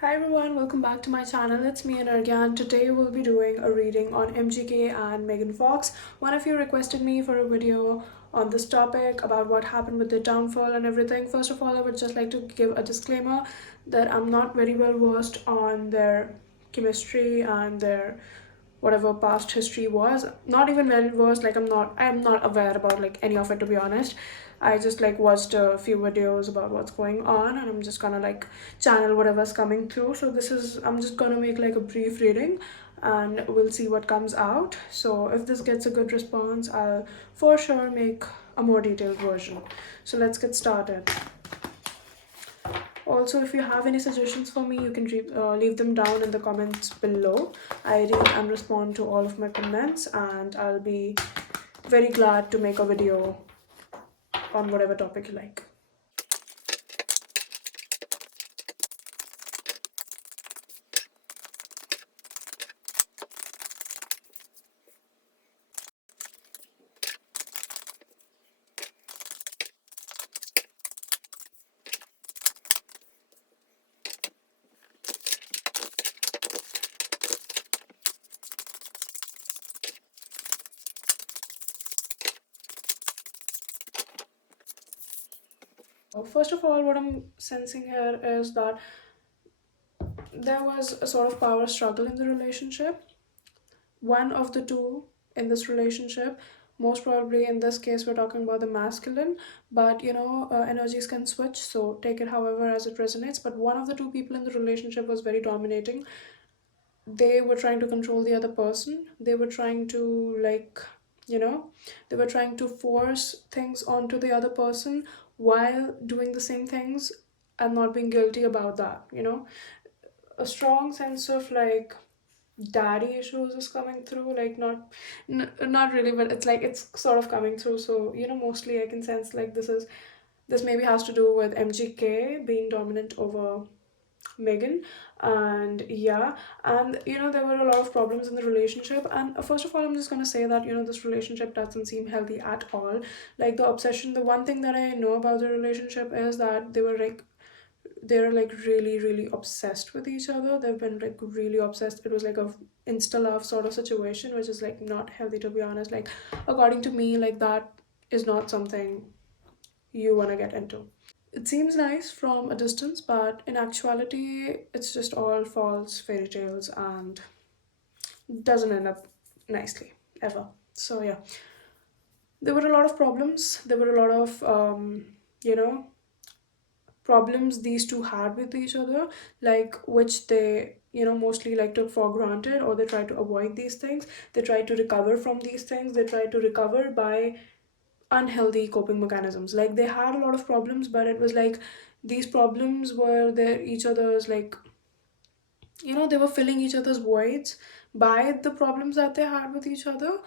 Hi everyone, welcome back to my channel. It's me Anarghya and today we'll be doing a reading on MGK and Megan Fox. One of you requested me for a video on this topic about what happened with their downfall and everything. First of all, I would just like to give a disclaimer that I'm not very well versed on their chemistry and their whatever past history was. Not even well versed, like I'm not aware about like any of it, to be honest. I just like watched a few videos about what's going on and I'm just gonna like channel whatever's coming through. So I'm just gonna make like a brief reading and we'll see what comes out. So if this gets a good response, I'll for sure make a more detailed version. So let's get started. Also, if you have any suggestions for me, you can leave them down in the comments below. I read and respond to all of my comments, and I'll be very glad to make a video on whatever topic you like. First of all, what I'm sensing here is that there was a sort of power struggle in the relationship. One of the two in this relationship, most probably in this case we're talking about the masculine, but energies can switch, so take it however as it resonates. But one of the two people in the relationship was very dominating. They were trying to control the other person. They were trying to you know they were trying to force things onto the other person while doing the same things and not being guilty about that. A strong sense of like daddy issues is coming through, like not really, but it's like it's sort of coming through. So mostly I can sense like this maybe has to do with MGK being dominant over Megan. And yeah, and there were a lot of problems in the relationship. And first of all, I'm just going to say that this relationship doesn't seem healthy at all. Like the obsession, the one thing that I know about the relationship is that they're like really really obsessed with each other. They've been like really obsessed. It was like a insta love sort of situation, which is like not healthy, to be honest. Like according to me, like that is not something you want to get into. It seems nice from a distance, but in actuality, it's just all false fairy tales and doesn't end up nicely ever. So, yeah, there were a lot of problems. There were a lot of, you know, problems these two had with each other, like which they, mostly like took for granted, or they tried to avoid these things. They tried to recover from these things. They tried to recover by unhealthy coping mechanisms. Like they had a lot of problems, but it was like these problems were their each other's like they were filling each other's voids by the problems that they had with each other,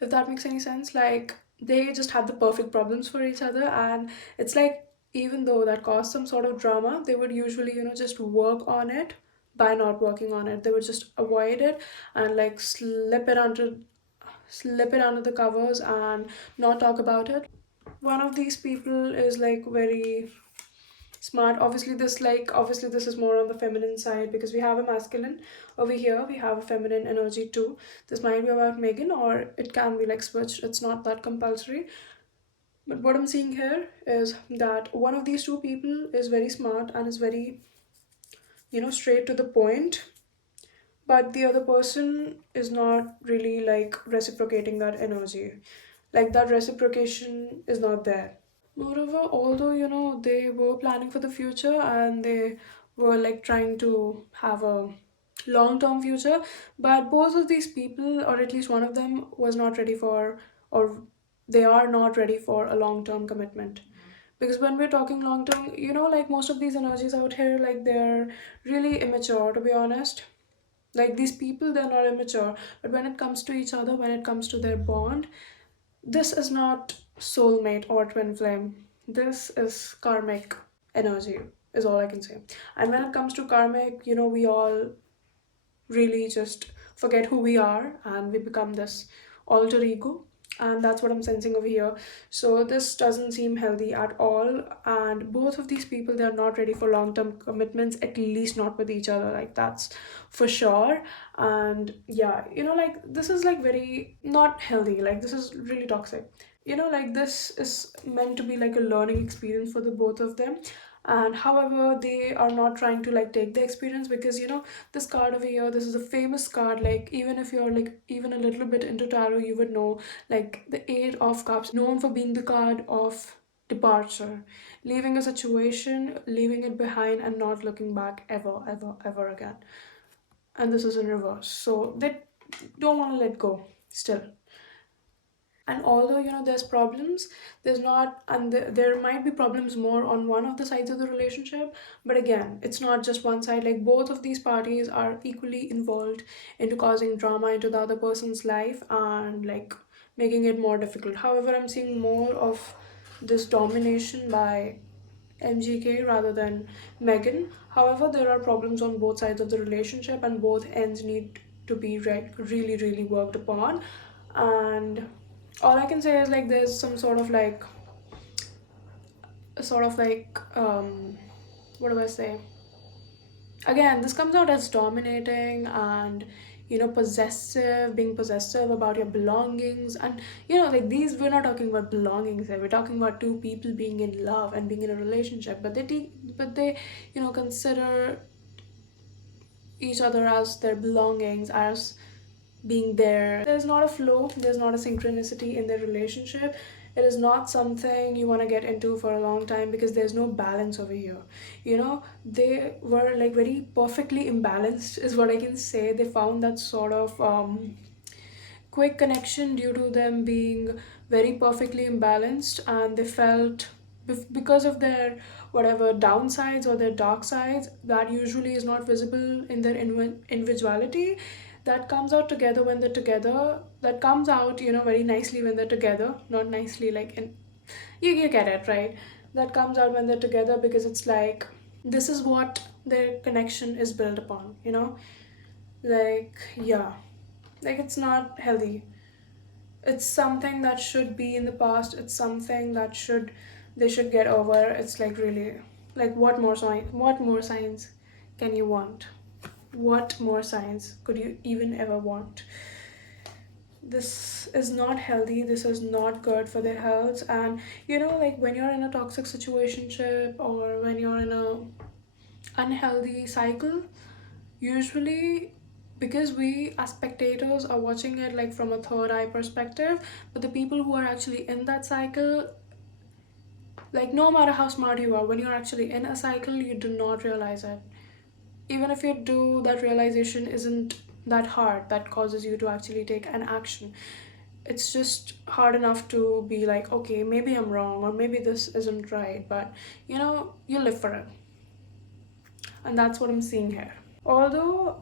if that makes any sense. Like they just had the perfect problems for each other, and it's like even though that caused some sort of drama, they would usually just work on it. By not working on it, they would just avoid it and like slip it under the covers and not talk about it. One of these people is like very smart. Obviously this is more on the feminine side because we have a masculine over here, we have a feminine energy too. This might be about Megan, or it can be like switched. It's not that compulsory. But what I'm seeing here is that one of these two people is very smart and is very straight to the point, but the other person is not really like reciprocating that energy. Like that reciprocation is not there. Moreover, although they were planning for the future and they were like trying to have a long term future, but both of these people, or at least one of them, was not ready for, or they are not ready for a long term commitment. Because when we're talking long term, like most of these energies out here, like they're really immature, to be honest. Like these people, they're not immature, but when it comes to each other, when it comes to their bond, this is not soulmate or twin flame. This is karmic energy, is all I can say. And when it comes to karmic, we all really just forget who we are and we become this alter ego. and that's what I'm sensing over here. So this doesn't seem healthy at all, and both of these people, they're not ready for long-term commitments, at least not with each other, like that's for sure. And yeah, like this is like very not healthy, like this is really toxic. Like this is meant to be like a learning experience for the both of them, and however they are not trying to like take the experience, because this card over here, this is a famous card. Like even if you're like even a little bit into tarot, you would know, like the Eight of Cups, known for being the card of departure, leaving a situation, leaving it behind, and not looking back ever, ever, ever again. And this is in reverse, so they don't want to let go still. And although there's problems, there's not, and there might be problems more on one of the sides of the relationship, but again, it's not just one side. Like both of these parties are equally involved into causing drama into the other person's life, and like making it more difficult. However, I'm seeing more of this domination by MGK rather than Megan. However, there are problems on both sides of the relationship, and both ends need to be really, really worked upon. And all I can say is like there's some sort of like what do I say? Again, this comes out as dominating and possessive, being possessive about your belongings. And like these, we're not talking about belongings here, we're talking about two people being in love and being in a relationship, but they consider each other as their belongings, as being there. There's not a flow, there's not a synchronicity in their relationship. It is not something you want to get into for a long time, because there's no balance over here. They were like very perfectly imbalanced, is what I can say. They found that sort of quick connection due to them being very perfectly imbalanced, and they felt because of their whatever downsides or their dark sides that usually is not visible in their individuality, that comes out together when they're together. That comes out very nicely when they're together, not nicely like in, you get it, right? That comes out when they're together, because it's like this is what their connection is built upon, like yeah, like it's not healthy. It's something that should be in the past. It's something that they should get over. It's like really, like what more signs can you want? What more signs could you even ever want? This is not healthy, this is not good for their health. And like when you're in a toxic situationship, or when you're in a unhealthy cycle, usually, because we as spectators are watching it like from a third eye perspective, but the people who are actually in that cycle, like no matter how smart you are, when you're actually in a cycle, you do not realize it. Even if you do, that realization isn't that hard, that causes you to actually take an action. It's just hard enough to be like, okay, maybe I'm wrong, or maybe this isn't right, but you live for it. And that's what I'm seeing here. Although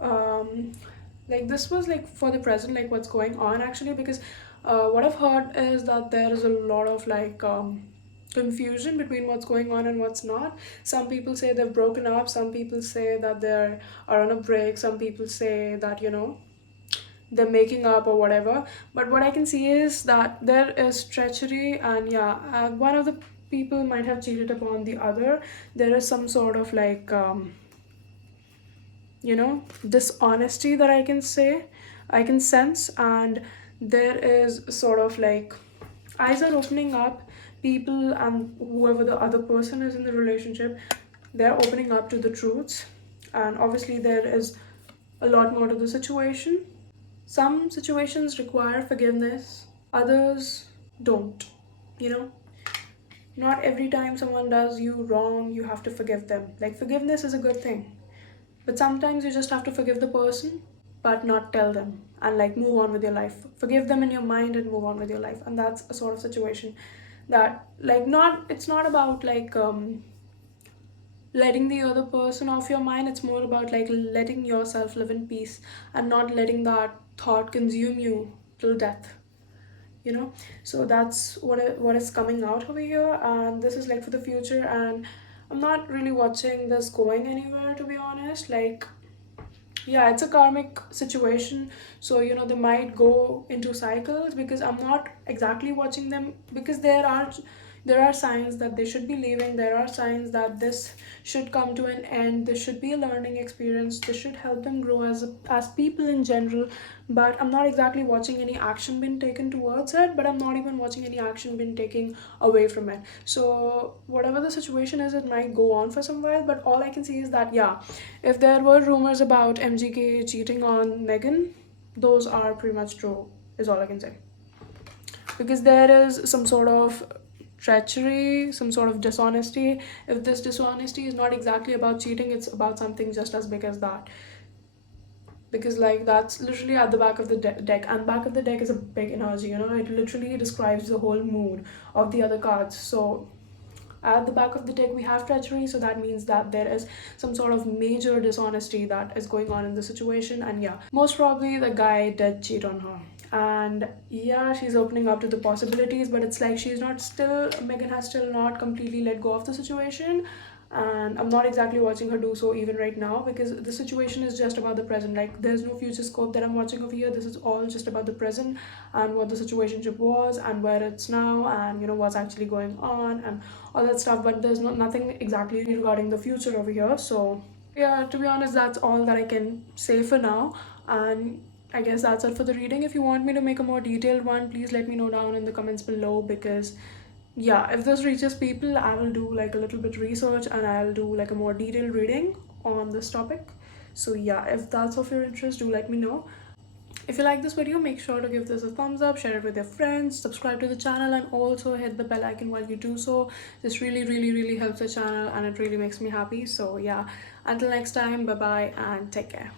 like this was like for the present, like what's going on actually, because what I've heard is that there is a lot of like confusion between what's going on and what's not. Some people say they've broken up, some people say that they are on a break, some people say that they're making up or whatever. But what I can see is that there is treachery, and yeah, one of the people might have cheated upon the other. There is some sort of like dishonesty that I can say, I can sense. And there is sort of like eyes are opening up. People and whoever the other person is in the relationship, they're opening up to the truths. And obviously there is a lot more to the situation. Some situations require forgiveness, others don't. you know Not every time someone does you wrong you have to forgive them. Like forgiveness is a good thing, but sometimes you just have to forgive the person, but not tell them, and like move on with your life. Forgive them in your mind and move on with your life. And that's a sort of situation that, like, not, it's not about like letting the other person off your mind. It's more about like letting yourself live in peace, and not letting that thought consume you till death. So that's what is coming out over here, and this is like for the future. And I'm not really watching this going anywhere, to be honest. Like, yeah, it's a karmic situation. So they might go into cycles, because I'm not exactly watching them, because there are signs that they should be leaving, there are signs that this should come to an end, this should be a learning experience, this should help them grow as people in general. But I'm not exactly watching any action being taken towards it, but I'm not even watching any action being taken away from it. So whatever the situation is, it might go on for some while, but all I can see is that, yeah, if there were rumors about MGK cheating on Megan, those are pretty much true, is all I can say. Because there is some sort of treachery, some sort of dishonesty. If this dishonesty is not exactly about cheating, it's about something just as big as that. Because, like, that's literally at the back of the deck, and back of the deck is a big energy, it literally describes the whole mood of the other cards. So at the back of the deck we have treachery, so that means that there is some sort of major dishonesty that is going on in the situation. And yeah, most probably the guy did cheat on her. And yeah, she's opening up to the possibilities, but it's like Megan has still not completely let go of the situation. And I'm not exactly watching her do so even right now, because the situation is just about the present. Like, there's no future scope that I'm watching over here. This is all just about the present, and what the situationship was, and where it's now, and what's actually going on, and all that stuff. But there's nothing exactly regarding the future over here. So yeah, to be honest, that's all that I can say for now. And I guess that's it for the reading. If you want me to make a more detailed one, please let me know down in the comments below, because yeah, if this reaches people, I will do like a little bit research, and I'll do like a more detailed reading on this topic. So yeah, if that's of your interest, do let me know. If you like this video, make sure to give this a thumbs up, share it with your friends, subscribe to the channel, and also hit the bell icon while you do so. This really, really, really helps the channel, and it really makes me happy. So yeah, until next time, bye bye and take care.